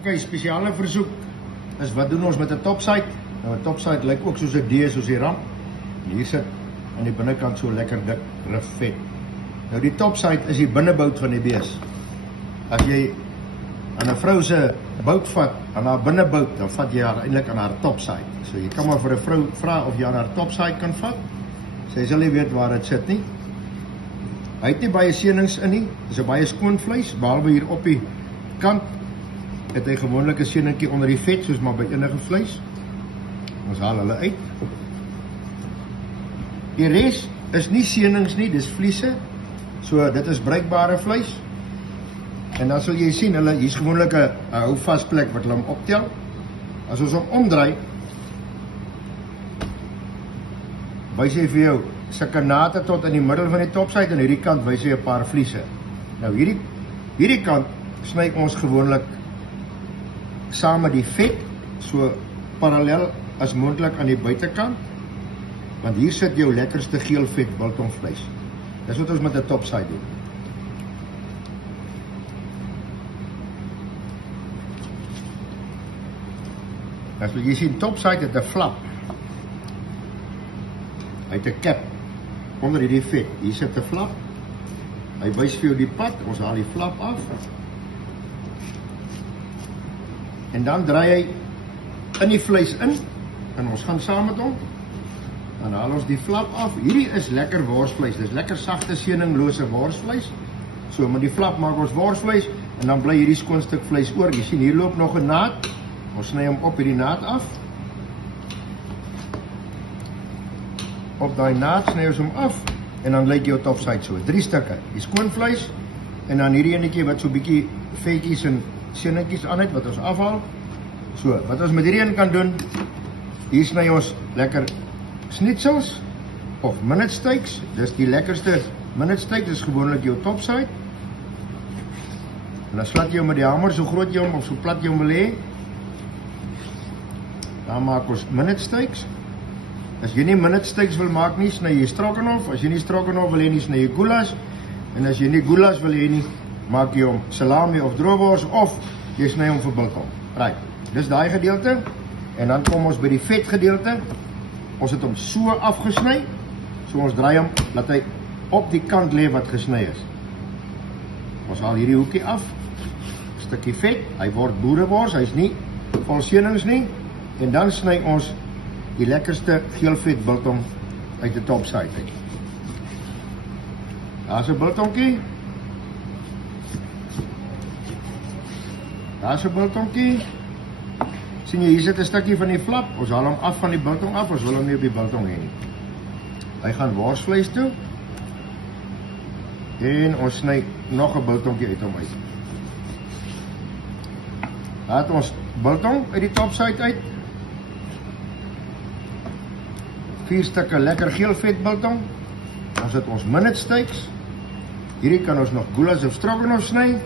Ok, spesiale versoek is wat doen ons met 'n topside? Nou 'n topside lyk ook soos 'n D soos die ram. En hier sit aan die binnekant so lekker dik rifvet. Nou die topside is die binnebout van die bees. As jy aan 'n vrou se bout vat, aan haar binnebout, dan vat jy haar eintlik aan haar topside. So jy kan maar vir 'n vrou vra of jy aan haar topside kan vat. Sy sal nie weet waar dit sit nie. Hy het nie baie seënings in nie. Dis 'n baie skoon vleis, behalwe hier op die kant het hy gewoonlik 'n seëningkie onder die vet, soos maar by enige vleis. Ons haal hulle uit. Die res is nie seënings nie, dis vliese. So dit is bruikbare vleis. En dan sal jy sien, hulle hier's gewoonlik 'n hou vas plek wat hulle hom optel. As ons hom omdraai, wys hy vir jou sulke nate tot in die middel van die topside en hierdie kant wys hy 'n paar vliese. Nou hierdie kant sny ons gewoonlik saam met die vet, so parallel as moontlik aan die buitekant, want hier sit jou lekkerste geel vet biltongvleis. Dis wat ons met 'n topside doen. As jy sien, topside het 'n flap. Hy het 'n cap onder hierdie vet. Hier sit 'n flap. Hy wys vir jou die pad. Ons haal die flap af. En dan draai hy in die vleis in en ons gaan saam met hom. Dan haal ons die flap af. Hierdie is lekker worsvleis. Dis lekker sagte seuninglose worsvleis. So met die flap maak ons worsvleis en dan bly hierdie skoon stuk vleis oor. Jy sien hier loop nog 'n naad. Ons sny hom op hierdie naad af. Op daai naad sny ons hom af en dan lyk jou topside so. 3 stukke. Die skoon vleis en dan hierdie enetjie wat so bietjie vetjies en seunetjies aan het wat ons afhaal. So, wat ons met hierdie een kan doen, hier sny ons lekker schnitzels of minute steaks. Dis die lekkerste minute steak, dis gewoonlik jou topside. En dan slat jy hom met die hamer so groot jy hom of so plat jy hom wil hê. Dan maak ons minute steaks. As jy nie minute steaks wil maak nie, sny jy stroganoff. As jy nie stroganoff wil hê nie, sny jy goulash. En as jy nie goulash wil hê nie, maak jy hom salami of droewors of jy sny hom vir biltong. Right. Dis daai gedeelte. En dan kom ons by die vet gedeelte. Ons het hom so afgesny. So ons draai hom dat hy op die kant lê wat gesny is. Ons haal hierdie hoekie af. 'n Stukkie vet. Hy word boerewors. Hy's nie vol seunings nie. En dan sny ons die lekkerste geelvet biltong uit die topside uit. Daar's 'n biltongkie. Daar's 'n biltongkie. Sien jy, hier sit 'n stukkie van die flap. Ons haal hom af van die biltong af. Ons wil hom nie op die biltong hê nie. Hy gaan worsvleis toe. En ons sny nog 'n biltongkie uit hom uit. Laat ons biltong uit die topside uit. 4 stukke lekker geel vet biltong. Ons het ons minute steaks. Hierdie kan ons nog goulash of stroganoff sny.